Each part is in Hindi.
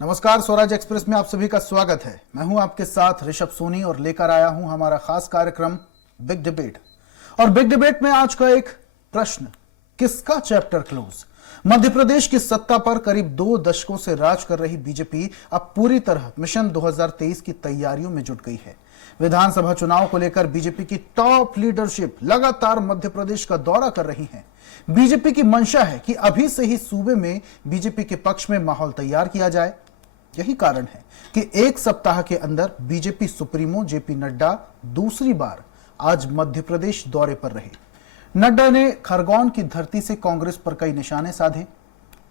नमस्कार, स्वराज एक्सप्रेस में आप सभी का स्वागत है। मैं हूं आपके साथ ऋषभ सोनी और लेकर आया हूं हमारा खास कार्यक्रम बिग डिबेट। और बिग डिबेट में आज का एक प्रश्न, किसका चैप्टर क्लोज? मध्य प्रदेश की सत्ता पर करीब 2 दशकों से राज कर रही बीजेपी अब पूरी तरह मिशन 2023 की तैयारियों में जुट गई है। विधानसभा चुनाव को लेकर बीजेपी की टॉप लीडरशिप लगातार मध्य प्रदेश का दौरा कर रही है। बीजेपी की मंशा है कि अभी से ही सूबे में बीजेपी के पक्ष में माहौल तैयार किया जाए। यही कारण है कि एक सप्ताह के अंदर बीजेपी सुप्रीमो जेपी नड्डा दूसरी बार आज मध्य प्रदेश दौरे पर रहे। नड्डा ने खरगोन की धरती से कांग्रेस पर कई निशाने साधे,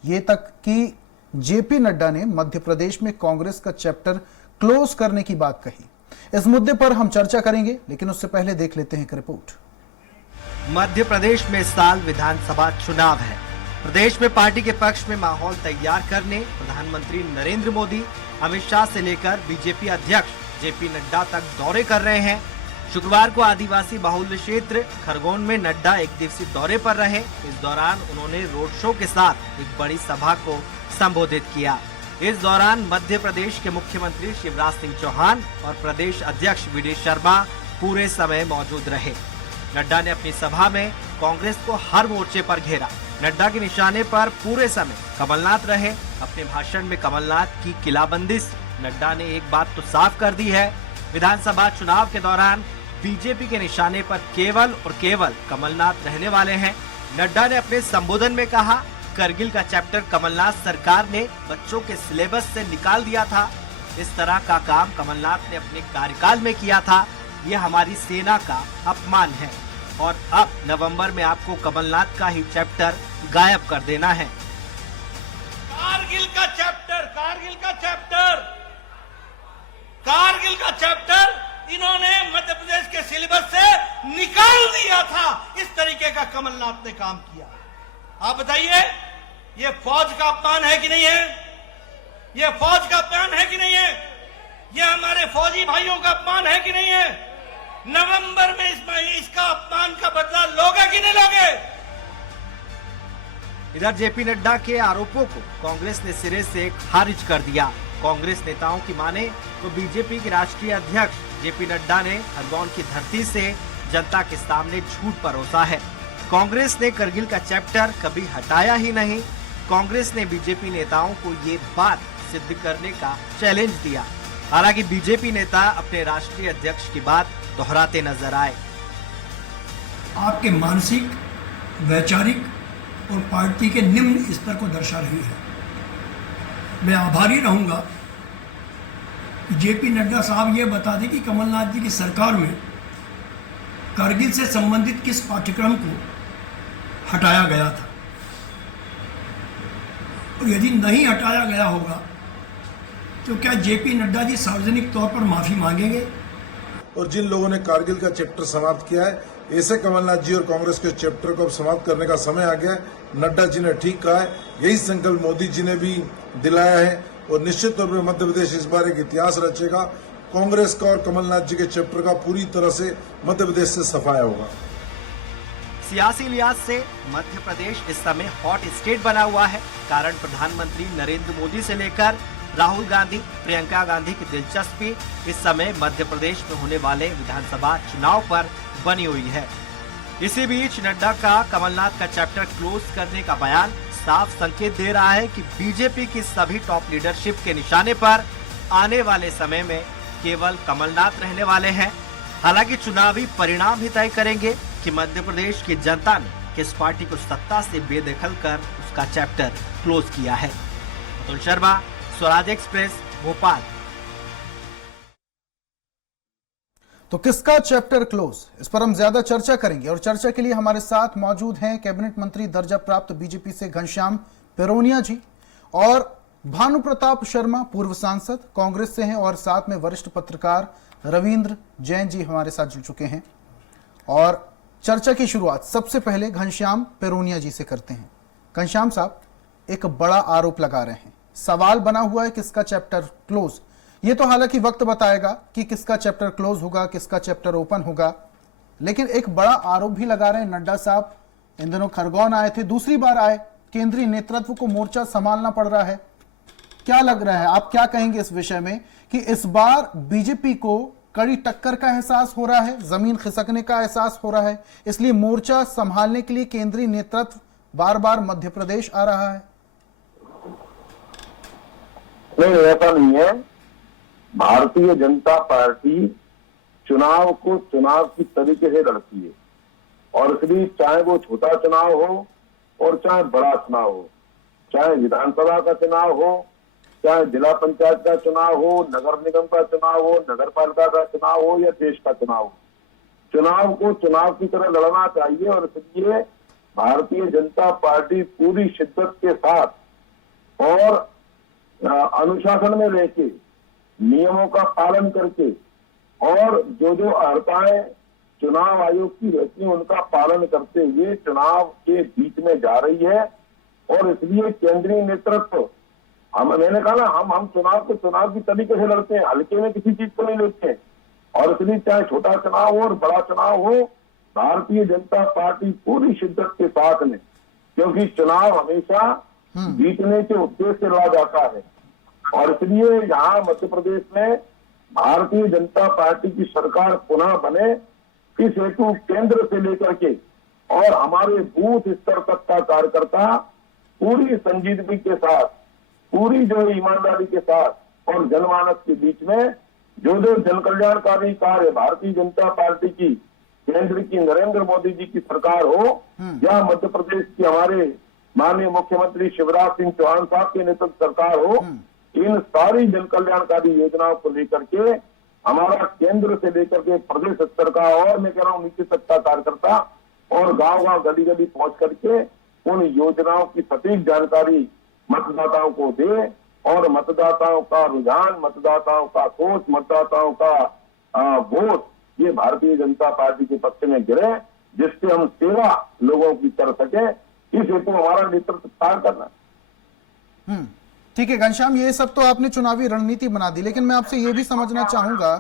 ये तक कि जेपी नड्डा ने मध्य प्रदेश में कांग्रेस का चैप्टर क्लोज करने की बात कही। इस मुद्दे पर हम चर्चा करेंगे, लेकिन उससे पहले देख लेते हैं एक रिपोर्ट। मध्य प्रदेश में इस साल विधानसभा चुनाव है। प्रदेश में पार्टी के पक्ष में माहौल तैयार करने प्रधानमंत्री नरेंद्र मोदी अमित शाह से लेकर बीजेपी अध्यक्ष जेपी नड्डा तक दौरे कर रहे हैं। शुक्रवार को आदिवासी बाहुल्य क्षेत्र खरगोन में नड्डा एक दिवसीय दौरे पर रहे। इस दौरान उन्होंने रोड शो के साथ एक बड़ी सभा को संबोधित किया। इस दौरान मध्य प्रदेश के मुख्यमंत्री शिवराज सिंह चौहान और प्रदेश अध्यक्ष वी.डी. शर्मा पूरे समय मौजूद रहे। नड्डा ने अपनी सभा में कांग्रेस को हर मोर्चे पर घेरा। नड्डा के निशाने पर पूरे समय कमलनाथ रहे। अपने भाषण में कमलनाथ की किलाबंदी से नड्डा ने एक बात तो साफ कर दी है, विधानसभा चुनाव के दौरान बीजेपी के निशाने पर केवल और केवल कमलनाथ रहने वाले हैं। नड्डा ने अपने संबोधन में कहा, करगिल का चैप्टर कमलनाथ सरकार ने बच्चों के सिलेबस से निकाल दिया था। इस तरह का काम कमलनाथ ने अपने कार्यकाल में किया था। यह हमारी सेना का अपमान है और अब नवंबर में आपको कमलनाथ का ही चैप्टर गायब कर देना है। कारगिल का चैप्टर इन्होंने मध्य प्रदेश के सिलेबस से निकाल दिया था। इस तरीके का कमलनाथ ने काम किया। आप बताइए, ये फौज का अपमान है कि नहीं है? ये फौज का अपमान है कि नहीं है? ये हमारे फौजी भाइयों का अपमान है कि नहीं है? नवंबर में इसका अपमान का बदला लोगे कि नहीं लोगे? इधर जेपी नड्डा के आरोपों को कांग्रेस ने सिरे से खारिज कर दिया। कांग्रेस नेताओं की माने तो बीजेपी के राष्ट्रीय अध्यक्ष जेपी नड्डा ने खरगोन की धरती से जनता के सामने झूठ परोसा है। कांग्रेस ने करगिल का चैप्टर कभी हटाया ही नहीं। कांग्रेस ने बीजेपी नेताओं को ये बात सिद्ध करने का चैलेंज दिया। हालांकि बीजेपी नेता अपने राष्ट्रीय अध्यक्ष की बात दोहराते नजर आए। आपके मानसिक, वैचारिक और पार्टी के निम्न स्तर को दर्शा रही है। मैं आभारी रहूंगा कि जेपी नड्डा साहब ये बता दें कि कमलनाथ जी की सरकार में कारगिल से संबंधित किस पाठ्यक्रम को हटाया गया था, और यदि नहीं हटाया गया होगा तो क्या जेपी नड्डा जी सार्वजनिक तौर पर माफी मांगेंगे? और जिन लोगों ने कारगिल का चैप्टर समाप्त किया है, ऐसे कमलनाथ जी और कांग्रेस के चैप्टर को अब समाप्त करने का समय आ गया है। नड्डा जी ने ठीक कहा है, यही संकल्प मोदी जी ने भी दिलाया है और निश्चित तौर पर मध्य प्रदेश इस बार एक इतिहास रचेगा। कांग्रेस का और कमलनाथ जी के चैप्टर का पूरी तरह से मध्य प्रदेश से सफाया होगा। सियासी लिहाज से मध्य प्रदेश इस समय हॉट स्टेट बना हुआ है। कारण प्रधानमंत्री नरेंद्र मोदी से लेकर राहुल गांधी, प्रियंका गांधी की दिलचस्पी इस समय मध्य प्रदेश में होने वाले विधानसभा चुनाव पर बनी हुई है। इसी बीच नड्डा का कमलनाथ का चैप्टर क्लोज करने का बयान साफ संकेत दे रहा है कि बीजेपी की सभी टॉप लीडरशिप के निशाने पर आने वाले समय में केवल कमलनाथ रहने वाले हैं। हालांकि चुनावी परिणाम ही तय करेंगे कि मध्य प्रदेश की जनता ने किस पार्टी को सत्ता से बेदखल कर उसका चैप्टर क्लोज किया है। अतुल शर्मा, स्वराज एक्सप्रेस, भोपाल। तो किसका चैप्टर क्लोज, इस पर हम ज्यादा चर्चा करेंगे और चर्चा के लिए हमारे साथ मौजूद हैं कैबिनेट मंत्री दर्जा प्राप्त बीजेपी से घनश्याम पिरोनिया जी और भानु प्रताप शर्मा, पूर्व सांसद कांग्रेस से हैं, और साथ में वरिष्ठ पत्रकार रविंद्र जैन जी हमारे साथ जुड़ चुके हैं। और चर्चा की शुरुआत सबसे पहले घनश्याम पिरोनिया जी से करते हैं। घनश्याम साहब, एक बड़ा आरोप लगा रहे हैं, सवाल बना हुआ है किसका चैप्टर क्लोज। ये तो हालांकि वक्त बताएगा कि किसका चैप्टर क्लोज होगा, किसका चैप्टर ओपन होगा, लेकिन एक बड़ा आरोप भी लगा रहे हैं। नड्डा साहब इन दिनों खरगोन आए थे, दूसरी बार आए, केंद्रीय नेतृत्व को मोर्चा संभालना पड़ रहा है। क्या लग रहा है, आप क्या कहेंगे इस विषय में कि इस बार बीजेपी को कड़ी टक्कर का एहसास हो रहा है, जमीन खिसकने का एहसास हो रहा है, इसलिए मोर्चा संभालने के लिए केंद्रीय नेतृत्व बार बार मध्य प्रदेश आ रहा है? नहीं, ऐसा नहीं है। भारतीय जनता पार्टी चुनाव को चुनाव की तरीके से लड़ती है, और इसलिए चाहे वो छोटा चुनाव हो और चाहे बड़ा चुनाव हो, चाहे विधानसभा का चुनाव हो, चाहे जिला पंचायत का चुनाव हो, नगर निगम का चुनाव हो, नगर पालिका का चुनाव हो या देश का चुनाव हो, चुनाव को चुनाव की तरह लड़ना चाहिए। और इसलिए भारतीय जनता पार्टी पूरी शिद्दत के साथ और अनुशासन में रहकर, नियमों का पालन करके, और जो जो अर्हताएं चुनाव आयोग की रहती है उनका पालन करते हुए चुनाव के बीच में जा रही है। और इसलिए केंद्रीय नेतृत्व, मैंने कहा ना, हम चुनाव को चुनाव की तरीके से लड़ते हैं, हल्के में किसी चीज को नहीं लेते हैं। और इसलिए चाहे छोटा चुनाव हो और बड़ा चुनाव हो, भारतीय जनता पार्टी पूरी शिद्दत के साथ में, क्योंकि चुनाव हमेशा जीतने के उद्देश्य से लड़ा जाता है। और इसलिए यहाँ मध्य प्रदेश में भारतीय जनता पार्टी की सरकार पुनः बने, इस हेतु केंद्र से लेकर के और हमारे बूथ स्तर तक का कार्यकर्ता पूरी संजीदगी के साथ, पूरी जो ईमानदारी के साथ और जनमानस के बीच में जो जो जनकल्याणकारी कार्य भारतीय जनता पार्टी की, केंद्र की नरेंद्र मोदी जी की सरकार हो या मध्य प्रदेश की हमारे माननीय मुख्यमंत्री शिवराज सिंह चौहान साहब के नेतृत्व सरकार हो, इन सारी जनकल्याणकारी योजनाओं को लेकर के हमारा केंद्र से लेकर के प्रदेश स्तर का और मैं कह रहा हूँ नीचे तक का कार्यकर्ता और गांव-गांव गली-गली पहुंच करके उन योजनाओं की सटीक जानकारी मतदाताओं को दे, और मतदाताओं का रुझान, मतदाताओं का सोच, मतदाताओं का वोट ये भारतीय जनता पार्टी के पक्ष में गिरे, जिससे हम सेवा लोगों की कर सके। इस हेतु हमारा नेतृत्व कार्य करना। ठीक है घनश्याम, ये सब तो आपने चुनावी रणनीति बना दी, लेकिन मैं आपसे ये भी समझना चाहूंगा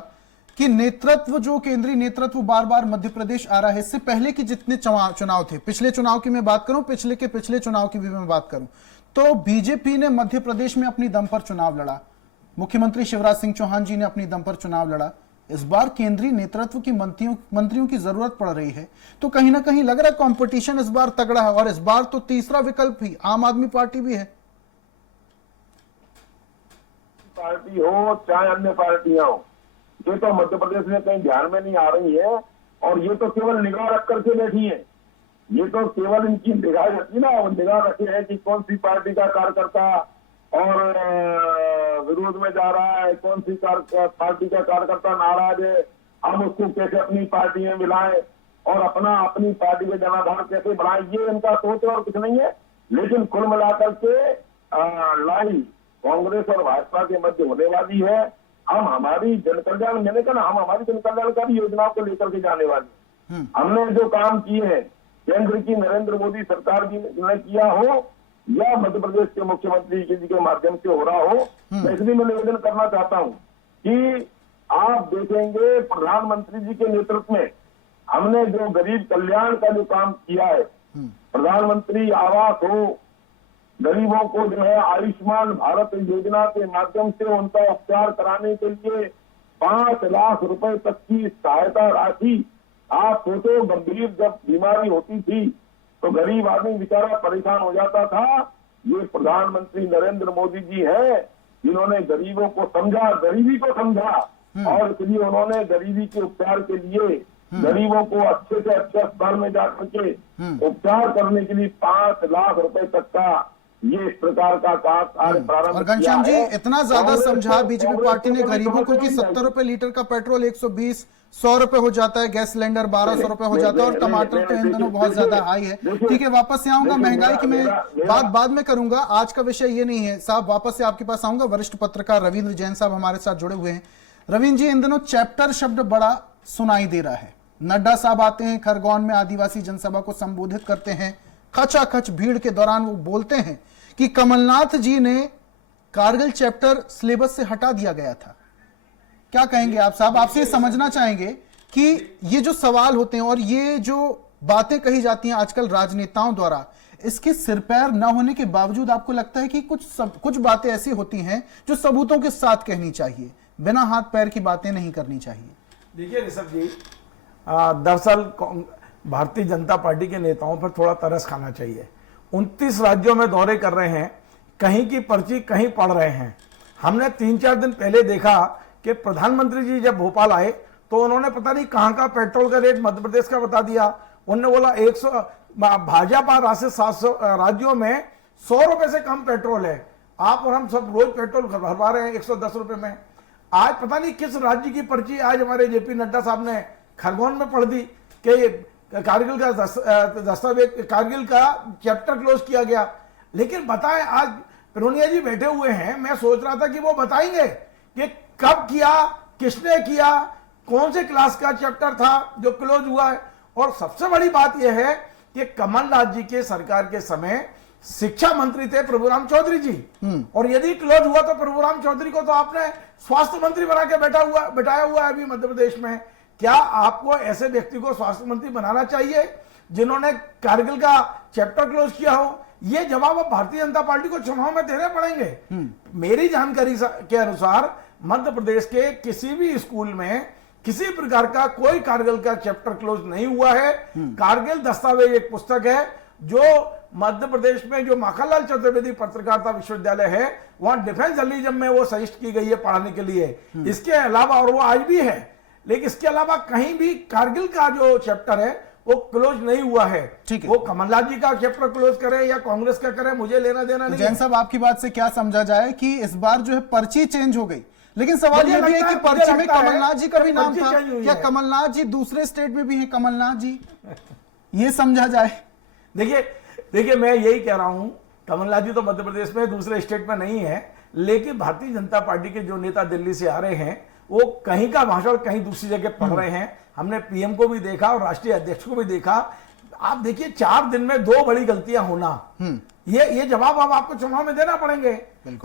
कि नेतृत्व, जो केंद्रीय नेतृत्व बार बार मध्य प्रदेश आ रहा है, इससे पहले की जितने चुनाव थे, पिछले चुनाव की मैं बात करूं, पिछले के पिछले चुनाव की भी मैं बात करूं, तो बीजेपी ने मध्य प्रदेश में अपनी दम पर चुनाव लड़ा, मुख्यमंत्री शिवराज सिंह चौहान जी ने अपनी दम पर चुनाव लड़ा। इस बार केंद्रीय नेतृत्व की मंत्रियों की जरूरत पड़ रही है, तो कहीं ना कहीं लग रहा है कंपटीशन इस बार तगड़ा है, और इस बार तो तीसरा विकल्प भी आम आदमी पार्टी भी है। पार्टी हो चाहे अन्य पार्टियां हो, ये तो मध्य प्रदेश में कहीं ध्यान में नहीं आ रही है, और ये तो केवल निगाह रख करके बैठी है। ये तो केवल इनकी निगाह रहती ना, वो निगाह रखे है कि कौन सी पार्टी का कार्यकर्ता और विरोध में जा रहा है, कौन सी पार्टी का कार्यकर्ता नाराज है, हम उसको कैसे अपनी पार्टी में मिलाएं और अपनी पार्टी के जनाधार कैसे बढ़ाएं, ये इनका सोच और कुछ नहीं है। लेकिन कुल मिलाकर के लड़ाई कांग्रेस और भाजपा के मध्य होने वाली है। हम हमारी जनकल्याण, मैंने कहा ना, हम हमारी जनकल्याणकारी योजनाओं को लेकर के जाने वाले। हमने जो काम किए हैं केंद्र की नरेंद्र मोदी सरकार जी ने किया हो या मध्य प्रदेश के मुख्यमंत्री जी के माध्यम से हो रहा हो, मैं इसलिए मैं निवेदन करना चाहता हूं कि आप देखेंगे प्रधानमंत्री जी के नेतृत्व में हमने जो गरीब कल्याण का जो काम किया है, प्रधानमंत्री आवास हो, गरीबों को जो है आयुष्मान भारत योजना के माध्यम से उनका उपचार कराने के लिए 5 लाख रुपए तक की सहायता राशि। आप सोचो, गंभीर जब बीमारी होती थी तो गरीब आदमी बेचारा परेशान हो जाता था। ये प्रधानमंत्री नरेंद्र मोदी जी हैं जिन्होंने गरीबों को समझा, गरीबी को समझा, और इसलिए उन्होंने गरीबी के उपचार के लिए गरीबों को अच्छे से अच्छे अस्पताल में जाकर के उपचार करने के लिए 5 लाख रुपए तक का ये इस प्रकार का कार्य प्रारंभ। और घनश्याम जी, इतना ज्यादा समझा बीजेपी पार्टी ने गरीबों को कि 70 रुपए लीटर का पेट्रोल 120, 100 रुपए हो जाता है, गैस सिलेंडर 1200 रुपए हो जाता है, और टमाटर तो इन दोनों बहुत ज्यादा हाई है। ठीक है, वापस से आऊंगा, महंगाई की मैं बात बाद में करूंगा, आज का विषय ये नहीं है साहब। वापस से आपके पास आऊंगा। वरिष्ठ पत्रकार रविंद्र जैन साहब हमारे साथ जुड़े हुए हैं। रविंद्र जी, इन दिनों चैप्टर शब्द बड़ा सुनाई दे रहा है। नड्डा साहब आते हैं, खरगोन में आदिवासी जनसभा को संबोधित करते हैं, खचाखच भीड़ के दौरान वो बोलते हैं कि कमलनाथ जी ने कारगिल चैप्टर सिलेबस से हटा दिया गया था। क्या कहेंगे आप साहब? आपसे समझना चाहेंगे कि ये जो सवाल होते हैं और ये जो बातें कही जाती हैं आजकल राजनेताओं द्वारा, इसके सिर पैर न होने के बावजूद आपको लगता है कि कुछ बातें ऐसी होती हैं जो सबूतों के साथ कहनी चाहिए, बिना हाथ पैर की बातें नहीं करनी चाहिए? देखिए ऋषभ जी, दरअसल भारतीय जनता पार्टी के नेताओं पर थोड़ा तरस खाना चाहिए। 29 राज्यों में दौरे कर रहे हैं, कहीं की पर्ची कहीं पढ़ रहे हैं। हमने 3-4 दिन पहले देखा कि प्रधानमंत्री जी जब भोपाल आए तो उन्होंने पता नहीं कहां का पेट्रोल का रेट मध्य प्रदेश का बता दिया। उन्होंने बोला 100, भाजपा राशि 700 राज्यों में 100 रुपए से कम पेट्रोल है। आप और हम सब रोज पेट्रोल भरवा रहे हैं 110 रुपए में। आज पता नहीं किस राज्य की पर्ची आज हमारे जेपी नड्डा साहब ने खरगोन में पढ़ दी कि कारगिल का दस्तावेज, कारगिल का चैप्टर क्लोज किया गया। लेकिन बताएं, आज पिरोनिया जी बैठे हुए हैं, मैं सोच रहा था कि वो बताएंगे कि कब किया, किसने किया, कौन से क्लास का चैप्टर था जो क्लोज हुआ है। और सबसे बड़ी बात यह है कि कमलनाथ जी के सरकार के समय शिक्षा मंत्री थे प्रभुराम चौधरी जी, और यदि क्लोज हुआ तो प्रभुराम चौधरी को तो आपने स्वास्थ्य मंत्री बना के बैठाया हुआ है अभी मध्य प्रदेश में। क्या आपको ऐसे व्यक्ति को स्वास्थ्य मंत्री बनाना चाहिए जिन्होंने कारगिल का चैप्टर क्लोज किया हो? ये जवाब अब भारतीय जनता पार्टी को चुनाव में देने पड़ेंगे। मेरी जानकारी के अनुसार मध्य प्रदेश के किसी भी स्कूल में किसी प्रकार का कोई कारगिल का चैप्टर क्लोज नहीं हुआ है। कारगिल दस्तावेज एक पुस्तक है जो मध्य प्रदेश में जो माखनलाल चतुर्वेदी पत्रकारिता विश्वविद्यालय है, वहां डिफेंस जर्नलिज्म में वो सजेस्ट की गई है पढ़ाने के लिए। इसके अलावा, और वो आज भी है, लेकिन इसके अलावा कहीं भी कारगिल का जो चैप्टर है वो क्लोज नहीं हुआ है। ठीक है, वो कमलनाथ जी का चैप्टर क्लोज करे या कांग्रेस का करे, मुझे लेना देना नहीं। जैन साहब, आपकी बात से क्या समझा जाए कि इस बार जो है पर्ची चेंज हो गई, लेकिन सवाल यह भी है कि पर्ची में कमलनाथ जी का भी नाम था, या कमलनाथ जी दूसरे स्टेट में भी हैं कमलनाथ जी, ये समझा जाए? देखिए मैं यही कह रहा हूं, कमलनाथ जी तो मध्य प्रदेश में दूसरे स्टेट में नहीं है, लेकिन भारतीय जनता पार्टी के जो नेता दिल्ली से आ रहे हैं वो कहीं का भाषण कहीं दूसरी जगह पढ़ रहे हैं। हमने पीएम को भी देखा और राष्ट्रीय अध्यक्ष को भी देखा। आप देखिए 4 दिन में 2 बड़ी गलतियां होना, ये जवाब अब आपको चुनाव में देना पड़ेंगे।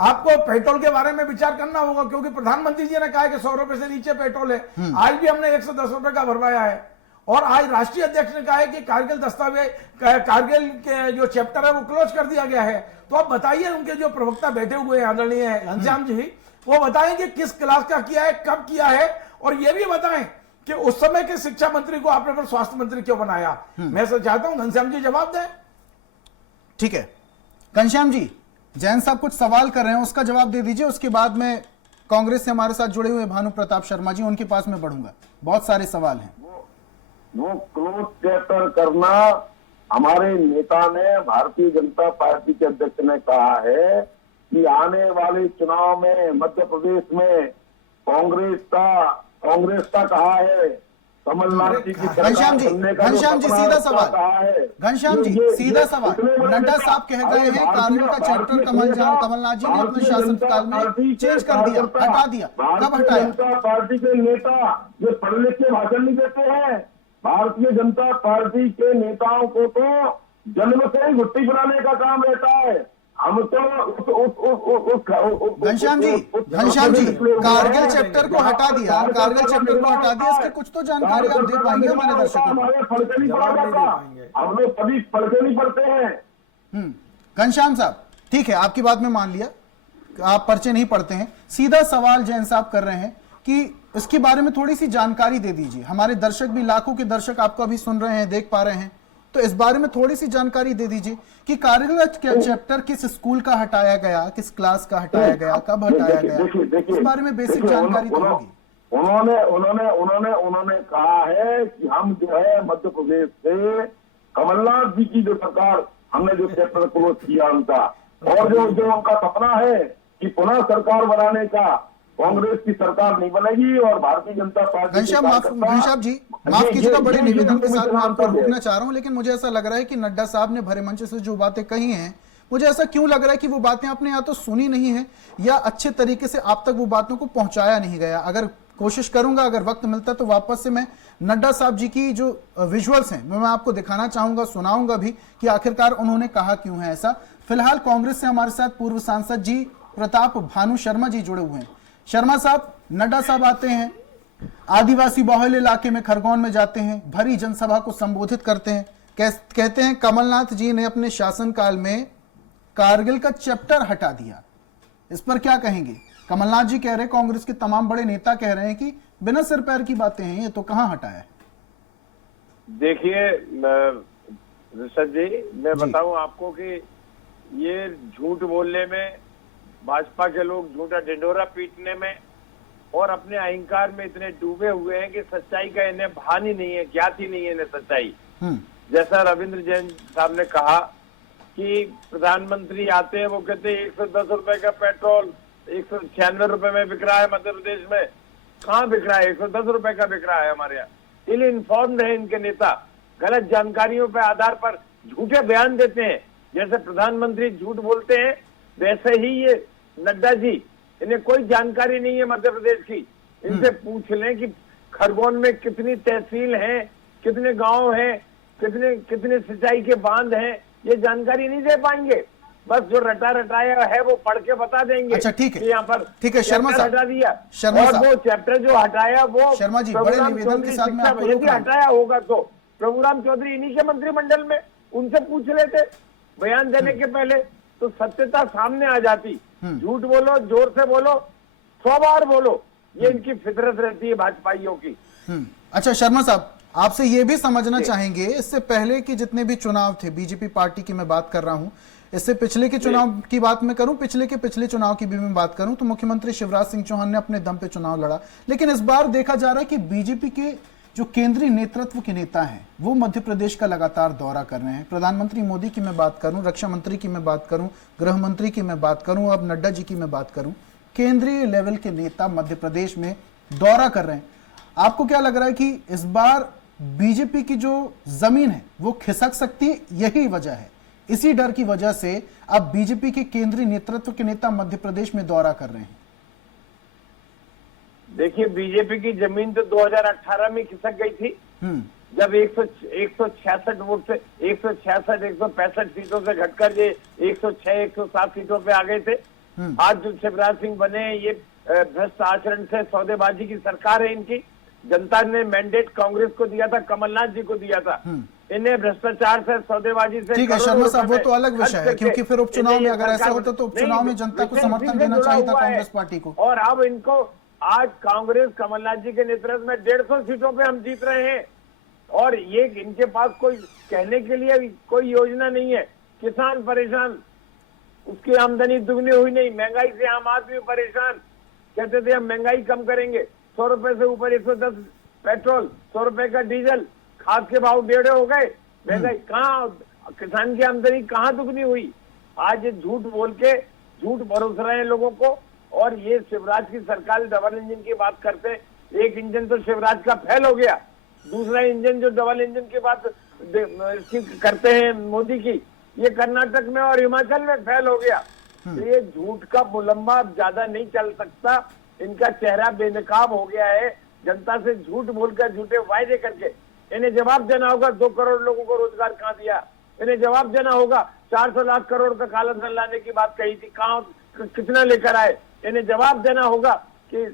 आपको पेट्रोल के बारे में विचार करना होगा, क्योंकि प्रधानमंत्री जी ने कहा है कि 100 रुपए से नीचे पेट्रोल है। आज भी हमने 110 रुपए का भरवाया है। और आज राष्ट्रीय अध्यक्ष ने कहा है कि कारगिल दस्तावेज, कारगिल के जो चैप्टर है वो क्लोज कर दिया गया है। तो अब बताइए, उनके जो प्रवक्ता बैठे हुए हैं आदरणीय घनश्याम जी, वो बताएं कि किस क्लास का किया है, कब किया है, और ये भी बताएं कि उस समय के शिक्षा मंत्री को आपने फिर स्वास्थ्य मंत्री क्यों बनाया। मैं चाहता हूं घनश्याम जी जवाब दें। ठीक है घनश्याम जी, जैन साहब कुछ सवाल कर रहे हैं, उसका जवाब दे दीजिए। उसके बाद में कांग्रेस से हमारे साथ जुड़े हुए भानु प्रताप शर्मा जी, उनके पास में बढ़ूंगा। बहुत सारे सवाल हैं। वो क्लोज चैप्टर करना, हमारे नेता ने, भारतीय जनता पार्टी के अध्यक्ष ने कहा है कि आने वाले चुनाव में मध्य प्रदेश में कांग्रेस का कहा है, कमलनाथ जी की घनश्याम जी सीधा सवाल, घनश्याम जी सीधा सवाल, नड्डा साहब कह गए हैं कारगिल का चैप्टर कमलनाथ जी ने अपने शासनकाल में चेंज कर दिया, हटा दिया। कब हटाया? जनता पार्टी के नेता जो पढ़ लिख के भाषण नहीं देते हैं, भारतीय जनता पार्टी के नेताओं को तो जन्म से ही घुट्टी बनाने का काम रहता है। हम तो घनश्याम जी कारगिल चैप्टर को हटा दिया, इसकी कुछ तो जानकारी आप दे पाएंगे हमारे दर्शकों को? हम लोग कभी पढ़ के नहीं पढ़ते हैं। घनश्याम साहब ठीक है, आपकी बात में मान लिया, आप पर्चे नहीं पढ़ते हैं। सीधा सवाल जैन साहब कर रहे हैं कि इसके बारे में थोड़ी सी जानकारी दे दीजिए। हमारे दर्शक भी, लाखों के दर्शक आपको अभी सुन रहे हैं, देख पा रहे हैं, तो इस बारे में थोड़ी सी जानकारी दे दीजिए कि कारगिल चैप्टर किस स्कूल का हटाया गया, किस क्लास का हटाया गया, कब हटाया गया, इस बारे में बेसिक जानकारी तो होगी। उन्होंने कहा है कि हम जो है मध्य प्रदेश से कमलनाथ जी की जो सरकार, हमने जो चैप्टर क्लोज किया उनका, और जो उनका सपना है कि पुनः सरकार बनाने का, कांग्रेस की सरकार नहीं बनेगी और भारतीय जनता पार्टी। घनश्याम जी माफ कीजिएगा, बड़े निवेदन के साथ मैं आपको रोकना चाह रहा हूं, लेकिन मुझे ऐसा लग रहा है कि नड्डा साहब ने भरे मंच से जो बातें कही हैं, मुझे ऐसा क्यों लग रहा है कि वो बातें आपने या तो सुनी नहीं है या अच्छे तरीके से आप तक वो बातों को पहुंचाया नहीं गया। अगर कोशिश करूंगा, अगर वक्त मिलता तो वापस से मैं नड्डा साहब जी की जो विजुअल्स हैं मैं आपको दिखाना चाहूंगा, सुनाऊंगा भी कि आखिरकार उन्होंने कहा क्यों है ऐसा। फिलहाल कांग्रेस से हमारे साथ पूर्व सांसद जी प्रताप भानु शर्मा जी जुड़े हुए हैं। शर्मा साहब, नड्डा साहब आते हैं, आदिवासी बहुल इलाके में खरगोन में जाते हैं, भरी जनसभा को संबोधित करते हैं, कहते हैं कमलनाथ जी ने अपने शासनकाल में कारगिल का चैप्टर हटा दिया। इस पर क्या कहेंगे? कमलनाथ जी कह रहे हैं, कांग्रेस के तमाम बड़े नेता कह रहे हैं कि बिना सिर पैर की बातें हैं, ये तो कहां हटा है। देखिए ऋषभ जी, मैं बताऊं आपको कि ये झूठ बोलने में, भाजपा के लोग झूठा ढिंढोरा पीटने में और अपने अहंकार में इतने डूबे हुए हैं कि सच्चाई का इन्हें भान ही नहीं है, ज्ञात ही नहीं है इन्हें सच्चाई। जैसा रविंद्र जैन साहब ने कहा कि प्रधानमंत्री आते हैं, वो कहते हैं 110 रुपए का पेट्रोल 196 रुपए में बिक रहा है मध्य प्रदेश में। कहाँ बिक रहा है? 110 रुपए का बिक रहा है हमारे यहाँ। इल इन्फॉर्म्ड है इनके नेता, गलत जानकारियों पे आधार पर झूठे बयान देते हैं। जैसे प्रधानमंत्री झूठ बोलते हैं, वैसे ही ये नड्डा जी, इन्हें कोई जानकारी नहीं है मध्य प्रदेश की। इनसे पूछ लें कि खरगोन में कितनी तहसील हैं, कितने गांव हैं, कितने सिंचाई के बांध हैं, ये जानकारी नहीं दे पाएंगे। बस जो रटा रटाया है वो पढ़ के बता देंगे। अच्छा, ठीक है, यहाँ पर ठीक है शर्मा साहब, हटा दिया। शर्मा और साहब, वो चैप्टर जो हटाया वो शर्मा जी, बड़े निवेदन के साथ में आपको रोक रहा हूं। हटाया होगा तो प्रभुराम चौधरी इन्हीं के मंत्रिमंडल में, उनसे पूछ लेते बयान देने के पहले, तो सत्यता सामने आ जाती। झूठ बोलो, जोर से बोलो, 100 बार बोलो, ये इनकी फितरत रहती है भाजपाइयों की। अच्छा शर्मा साहब, आपसे ये भी समझना चाहेंगे, इससे पहले कि जितने भी चुनाव थे, बीजेपी पार्टी की मैं बात कर रहा हूं, इससे पिछले के चुनाव की बात मैं करूं, पिछले के पिछले चुनाव की भी मैं बात करूं, तो मुख्यमंत्री शिवराज सिंह चौहान ने अपने दम पे चुनाव लड़ा। लेकिन इस बार देखा जा रहा है कि बीजेपी के जो केंद्रीय नेतृत्व के नेता हैं, वो मध्य प्रदेश का लगातार दौरा कर रहे हैं। प्रधानमंत्री मोदी की मैं बात करूं, रक्षा मंत्री की मैं बात करूं, गृह मंत्री की मैं बात करूं, अब नड्डा जी की मैं बात करूं, केंद्रीय लेवल के नेता मध्य प्रदेश में दौरा कर रहे हैं। आपको क्या लग रहा है कि इस बार बीजेपी की जो जमीन है वो खिसक सकती है? यही वजह है, इसी डर की वजह से अब बीजेपी के केंद्रीय नेतृत्व के नेता मध्य प्रदेश में दौरा कर रहे हैं। देखिए, बीजेपी की जमीन तो 2018 में खिसक गई थी, जब 166 वोट से 165 सीटों से घटकर ये 106 107 सीटों पे आ गए थे। आज जो शिवराज सिंह बने, ये भ्रष्ट आचरण से सौदेबाजी की सरकार है इनकी। जनता ने मैंडेट कांग्रेस को दिया था, कमलनाथ जी को दिया था। इन्हें भ्रष्टाचार से, सौदेबाजी से, ठीक है शर्मा साहब, वो तो अलग विषय है, क्योंकि फिर उपचुनाव में अगर ऐसा होता तो उपचुनाव में जनता को समर्थन देना चाहिए था कांग्रेस पार्टी को। और अब इनको, आज कांग्रेस कमलनाथ जी के नेतृत्व में 150 सीटों पे हम जीत रहे हैं, और ये इनके पास कोई कहने के लिए कोई योजना नहीं है। किसान परेशान, उसकी आमदनी दुगनी हुई नहीं, महंगाई से आम आदमी परेशान। कहते थे हम महंगाई कम करेंगे, 100 रुपए से ऊपर 110 पेट्रोल, 100 रुपए का डीजल, खाद के भाव 1.5 हो गए। महंगाई कहाँ, किसान की आमदनी कहाँ दुगनी हुई? आज ये झूठ बोल के झूठ भरोस रहे हैं लोगों को। और ये शिवराज की सरकार डबल इंजन की बात करते हैं, एक इंजन तो शिवराज का फेल हो गया, दूसरा इंजन जो डबल इंजन की बात करते हैं मोदी की, ये कर्नाटक में और हिमाचल में फेल हो गया। तो ये झूठ का मुलम्मा ज्यादा नहीं चल सकता, इनका चेहरा बेनकाब हो गया है। जनता से झूठ बोलकर, झूठे वायदे करके इन्हें जवाब देना होगा। 2 करोड़ लोगों को रोजगार कहाँ दिया? इन्हें जवाब देना होगा। 400 लाख करोड़ का काला धन लाने की बात कही थी, कहाँ, कितना लेकर आए? इन्हें जवाब देना होगा कि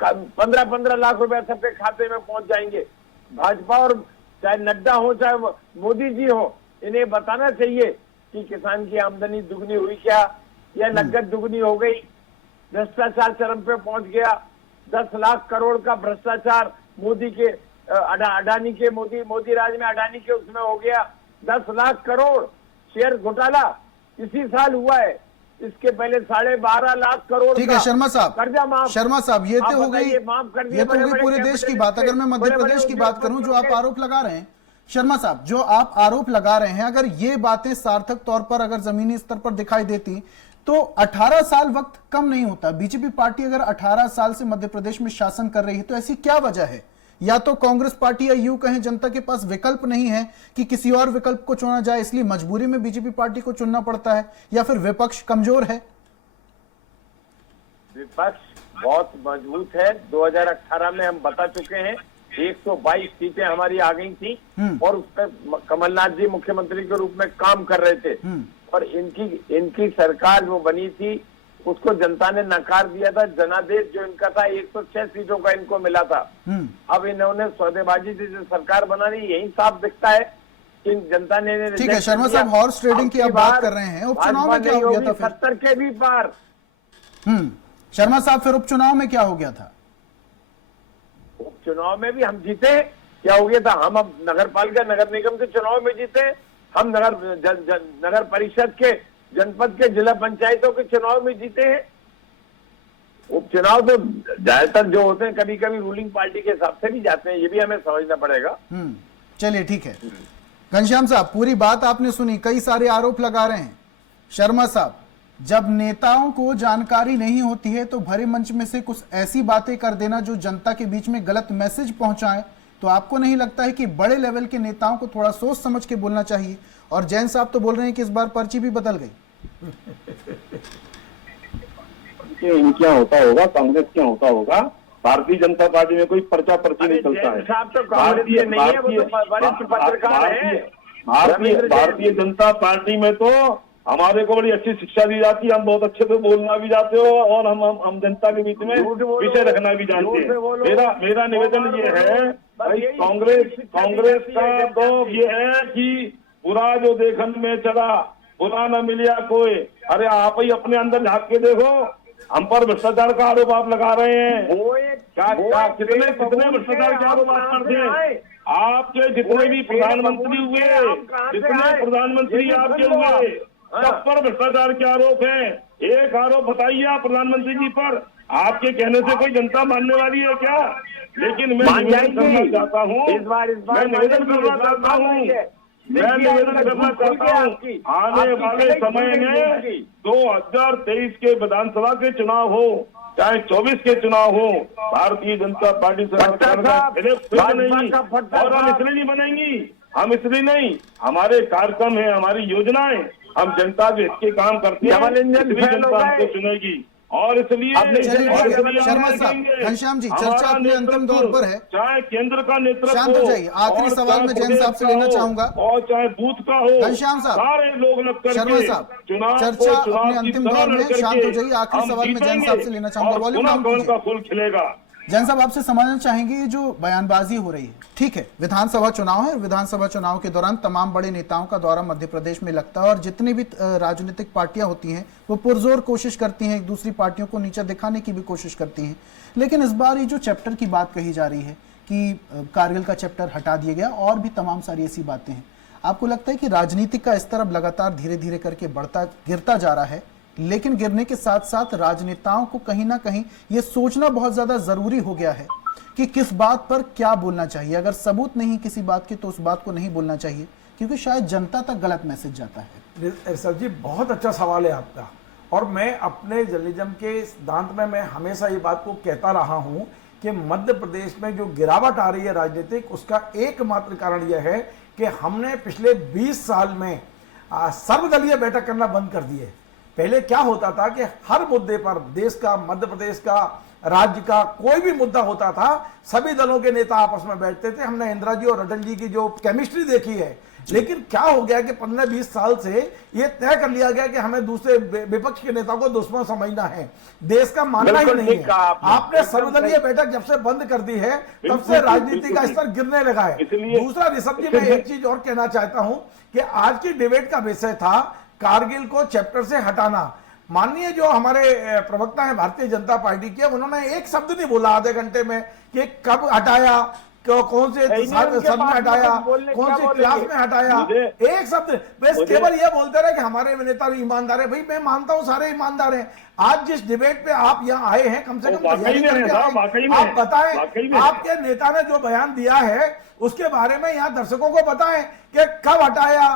15-15 लाख रुपए सबके खाते में पहुंच जाएंगे। भाजपा, और चाहे नड्डा हो चाहे मोदी जी हो, इन्हें बताना चाहिए कि किसान की आमदनी दुगनी हुई क्या, या नकद दुगनी हो गई। भ्रष्टाचार चरम पे पहुंच गया, 10 लाख करोड़ का भ्रष्टाचार मोदी के अडानी के मोदी राज में अडानी के उसमें हो गया। 10 लाख करोड़ शेयर घोटाला इसी साल हुआ है। इसके पहले 12.5 लाख करोड़, ठीक है शर्मा साहब, कर्जा माफ। शर्मा साहब, ये तो हो गई, माफ कर दिया, ये तो हो गई पूरे देश की बात। अगर मैं मध्य प्रदेश की बात करूं, जो आप आरोप लगा रहे हैं शर्मा साहब, जो आप आरोप लगा रहे हैं, अगर ये बातें सार्थक तौर पर अगर जमीनी स्तर पर दिखाई देती तो 18 साल वक्त कम नहीं होता। बीजेपी पार्टी अगर 18 साल से मध्य प्रदेश में शासन कर रही है तो ऐसी क्या वजह है? या तो कांग्रेस पार्टी, या यूं कहें जनता के पास विकल्प नहीं है कि किसी और विकल्प को चुना जाए, इसलिए मजबूरी में बीजेपी पार्टी को चुनना पड़ता है, या फिर विपक्ष कमजोर है? विपक्ष बहुत मजबूत है। 2018 में हम बता चुके हैं, 122 सीटें हमारी आ गई थी, और उस पर कमलनाथ जी मुख्यमंत्री के रूप में काम कर रहे थे। और इनकी सरकार जो बनी थी उसको जनता ने नकार दिया था। जनादेश जो इनका था 106 सीटों का इनको मिला था। अब इन्होंने सौदेबाजी से जो सरकार बना ली, यही साफ दिखता है जनता ने ठीक है शर्मा साहब, हॉर्स ट्रेडिंग की आप बात कर रहे हैं, उपचुनाव में क्या हो गया था फिर? 70 के भी पार। शर्मा साहब, फिर उपचुनाव में क्या हो गया था? उपचुनाव में भी हम जीते। क्या हो गया था? हम अब नगर पालिका नगर निगम के चुनाव में जीते, हम नगर परिषद के, जनपद के, जिला पंचायतों के चुनाव में जीते हैं। उपचुनाव तो ज्यादातर जो होते हैं कभी कभी रूलिंग पार्टी के हिसाब से भी जाते हैं, ये भी हमें समझना पड़ेगा। चलिए ठीक है। घनश्याम साहब, पूरी बात आपने सुनी, कई सारे आरोप लगा रहे हैं। शर्मा साहब, जब नेताओं को जानकारी नहीं होती है तो भरे मंच में से कुछ ऐसी बातें कर देना जो जनता के बीच में गलत मैसेज पहुंचाए, तो आपको नहीं लगता है कि बड़े लेवल के नेताओं को थोड़ा सोच समझ के बोलना चाहिए? और जैन साहब तो बोल रहे हैं कि इस बार पर्ची भी बदल गई। क्या होता होगा, कांग्रेस क्या होता होगा, भारतीय जनता पार्टी में कोई पर्चा पर्ची नहीं चलता है। साहब तो कांग्रेस के नहीं है, वो तो वरिष्ठ पत्रकार है। भारतीय जनता पार्टी में तो हमारे को बड़ी अच्छी शिक्षा दी जाती है, हम बहुत अच्छे से बोलना भी जाते हो और हम जनता के बीच में विषय रखना भी जानते हैं। मेरा निवेदन ये है भाई, कांग्रेस का तो ये है कि बुरा जो देखन में चला बुरा न मिलिया कोई। अरे आप ही अपने अंदर झांक के देखो, हम पर भ्रष्टाचार का आरोप आप लगा रहे हैं। कितने भ्रष्टाचार के आरोप आप करते हैं? आपके जितने भी प्रधानमंत्री हुए, जितने प्रधानमंत्री आपके हुए, सब पर भ्रष्टाचार के आरोप हैं। एक आरोप बताइए आप प्रधानमंत्री जी पर, आपके कहने से कोई जनता मानने वाली है क्या? लेकिन मैं निवेदन करना चाहता हूँ, आने वाले समय में 2023 के विधानसभा के चुनाव हो चाहे 24 के चुनाव हो, भारतीय जनता पार्टी से नहीं, और हम इसलिए नहीं बनेंगी, हम इसलिए नहीं, हमारे कार्यक्रम है, हमारी योजनाएं, हम जनता के हित के काम करते हैं, जनता हमको चुनेगी। और इसलिए शर्मा साहब, घनश्याम जी, चर्चा अपने अंतिम दौर पर है, चाहे केंद्र का नेतृत्व, शांत हो जाइए। आखिरी सवाल मैं जैन साहब से लेना चाहूंगा, और चाहे बूथ का हो, घनश्याम साहब, सारे लोग लग करके शर्मा साहब, चर्चा अपने अंतिम दौर में, शांत हो जाइए। आखिरी सवाल मैं जैन साहब से लेना चाहूंगा, वॉल्यूम का फूल खिलेगा। जैन साहब, आपसे समझना चाहेंगे ये जो बयानबाजी हो रही है, ठीक है विधानसभा चुनाव है, विधानसभा चुनाव के दौरान तमाम बड़े नेताओं का दौरा मध्य प्रदेश में लगता है और जितनी भी राजनीतिक पार्टियां होती हैं वो पुरजोर कोशिश करती हैं, एक दूसरी पार्टियों को नीचे दिखाने की भी कोशिश करती हैं। लेकिन इस बार ये जो चैप्टर की बात कही जा रही है कि कारगिल का चैप्टर हटा दिया गया और भी तमाम सारी ऐसी बातें हैं, आपको लगता है कि राजनीति का स्तर अब लगातार धीरे धीरे करके गिरता जा रहा है, लेकिन गिरने के साथ साथ राजनेताओं को कहीं ना कहीं ये सोचना बहुत ज्यादा जरूरी हो गया है कि किस बात पर क्या बोलना चाहिए? अगर सबूत नहीं किसी बात के तो उस बात को नहीं बोलना चाहिए, क्योंकि शायद जनता तक गलत मैसेज जाता है। सर जी, बहुत अच्छा सवाल है आपका, और मैं अपने जर्नलिज्म के सिद्धांत में मैं हमेशा ये बात को कहता रहा हूं कि मध्य प्रदेश में जो गिरावट आ रही है राजनीतिक, उसका एकमात्र कारण यह है कि हमने पिछले 20 साल में सर्वदलीय बैठक करना बंद कर दी है। पहले क्या होता था कि हर मुद्दे पर, देश का, मध्य प्रदेश का, राज्य का कोई भी मुद्दा होता था, सभी दलों के नेता आपस में बैठते थे। हमने इंदिरा जी और अटल जी की जो केमिस्ट्री देखी है, लेकिन क्या हो गया कि 15-20 साल से ये तय कर लिया गया कि हमें दूसरे विपक्ष के नेताओं को दुश्मन समझना है, देश का मानना ही नहीं है। आपने सर्वदलीय बैठक जब से बंद कर दी है तब से राजनीति का स्तर गिरने लगा है। दूसरा ऋषभ जी, मैं एक चीज और कहना चाहता हूं कि आज की डिबेट का विषय था कारगिल को चैप्टर से हटाना। माननीय जो हमारे प्रवक्ता हैं भारतीय जनता पार्टी के, उन्होंने एक शब्द नहीं बोला आधे घंटे में कि कब हटाया, कौन से सदन में हटाया, कौन से क्लास में हटाया, एक शब्द बस केवल ये बोलते रहे कि हमारे नेता ईमानदार है। भाई मैं मानता हूं सारे ईमानदार हैं। आज जिस डिबेट पे आप यहाँ आए हैं, कम से कम आप बताएं, आपके नेता ने जो बयान दिया है उसके बारे में यहाँ दर्शकों को बताएं कि कब हटाया,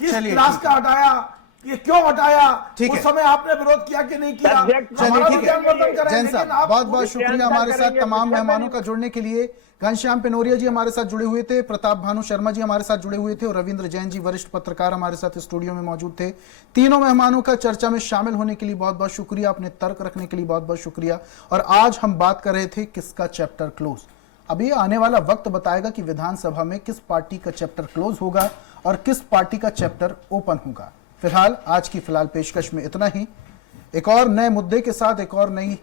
किस क्लास का हटाया, ये क्यों हटाया, उस समय आपने विरोध किया कि नहीं किया। जैन साहब, बहुत बहुत शुक्रिया हमारे साथ तमाम मेहमानों का जुड़ने के लिए। घनश्याम पिनोरिया जी हमारे साथ जुड़े हुए थे, प्रताप भानु शर्मा जी हमारे साथ जुड़े हुए थे और रविंद्र जैन जी वरिष्ठ पत्रकार हमारे साथ स्टूडियो में मौजूद थे। तीनों मेहमानों का चर्चा में शामिल होने के लिए बहुत बहुत शुक्रिया, अपने तर्क रखने के लिए बहुत बहुत शुक्रिया। और आज हम बात कर रहे थे किसका चैप्टर क्लोज। अब ये आने वाला वक्त बताएगा कि विधानसभा में किस पार्टी का चैप्टर क्लोज होगा और किस पार्टी का चैप्टर ओपन होगा। फिलहाल आज की पेशकश में इतना ही। एक और नए मुद्दे के साथ, एक और नई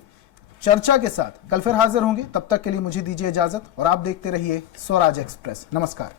चर्चा के साथ कल फिर हाजिर होंगे। तब तक के लिए मुझे दीजिए इजाजत और आप देखते रहिए स्वराज एक्सप्रेस। नमस्कार।